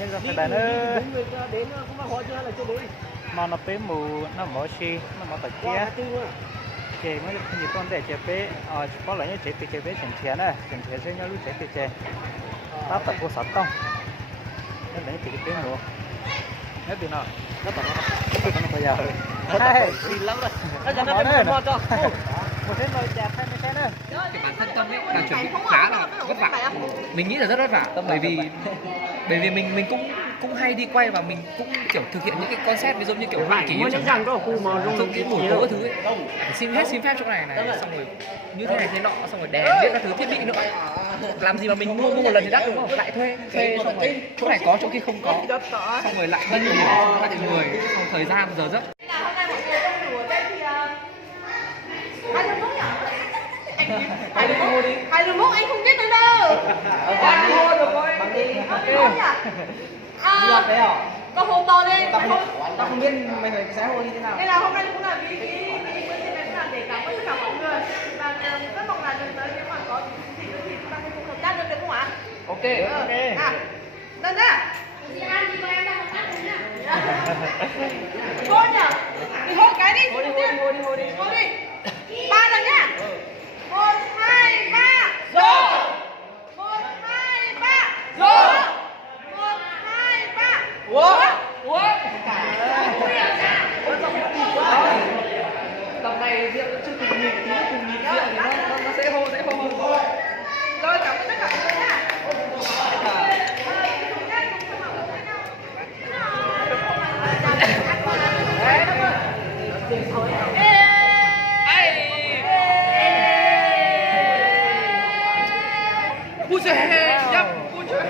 nên là phải đàn nữa đúng người đến cũng mà họ chưa là chưa đến mà nó bé mù nó mở xì nó mở tờ kia chế mới như con để chế bé có lại như chế bị chế bé chèn sẽ nhau lúc chế bị chế ta tập cô sắm tông nên đấy thì cái mù hết đi nào nó tập nó bây giờ đi lắm rồi nó cho nó thêm cho một cái nồi chả hay cái nữa cái bản thân Tâm ấy là chuẩn bị khá là vất vả, mình nghĩ là rất vất vả bởi vì mình cũng hay đi quay và mình cũng kiểu thực hiện những cái concept ví dụ như kiểu hoa kỷ niệm rằng có khu mà trong cái mùa cố thứ ấy phải xin phép chỗ này xong rồi như thế này thế nọ xong rồi đèn biết các thứ thiết bị nữa làm gì mà mình mua một lần thì đắt đúng không, lại thuê xong rồi chỗ này có chỗ kia không có xong rồi lại mất tiền lại người xong thời gian giờ giấc. Hai mươi mốt anh không biết nữa đâu. mua được rồi bằng đi Có hồ to đi. tao không biết mày phải xé hồ như thế nào Đây là hôm nay cũng là cái bữa tiệc này cũng là để cảm ơn tất cả mọi người và rất mong là lần tới nếu mà có thì chúng ta sẽ cùng hợp tác được không ạ? ok Đơn nhá. Đi ăn đi con em đang hợp tác cùng nhá. Thôi nhở. Đi hô cái đi. Hô đi. 3 lần nhá. 1 2 3. Rồi. 1 2 3. Rồi. 1 2 3. ủa Tầm này rượu chưa cùng nhịp tí nữa cùng nhịp rượu thì nó sẽ hô hơn. Rồi cảm ơn tất cả mọi người nhá. Ui giời nhầm, ui trời.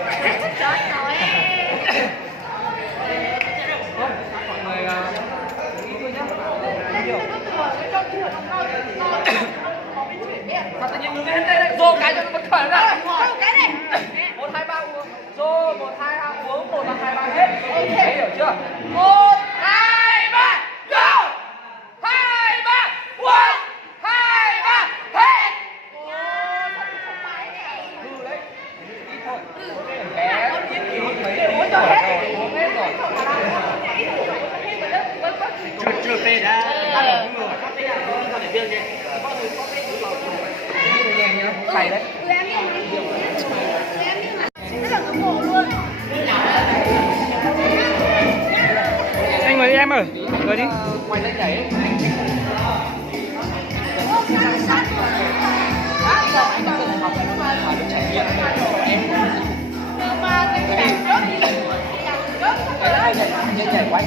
Mọi người mà tự nhiên đứng lên đây rô cái cho nó bất khởi ra. Cái này. 1 2 3 uống. Rô 1 2 3 uống, 1 2 3 hết. Ok hiểu chưa? 1 2 3. Go. 2 3 1 2 3 hết. Ừ đấy. Ít thôi. Bé ít thì mất mấy tí rồi. Uống hết rồi. chưa phê đã ăn được những người để riêng đi Thầy đấy. Rất là ngưỡng mộ luôn. anh mời em ơi rồi đi Quay lên nhảy. Nhảy quá.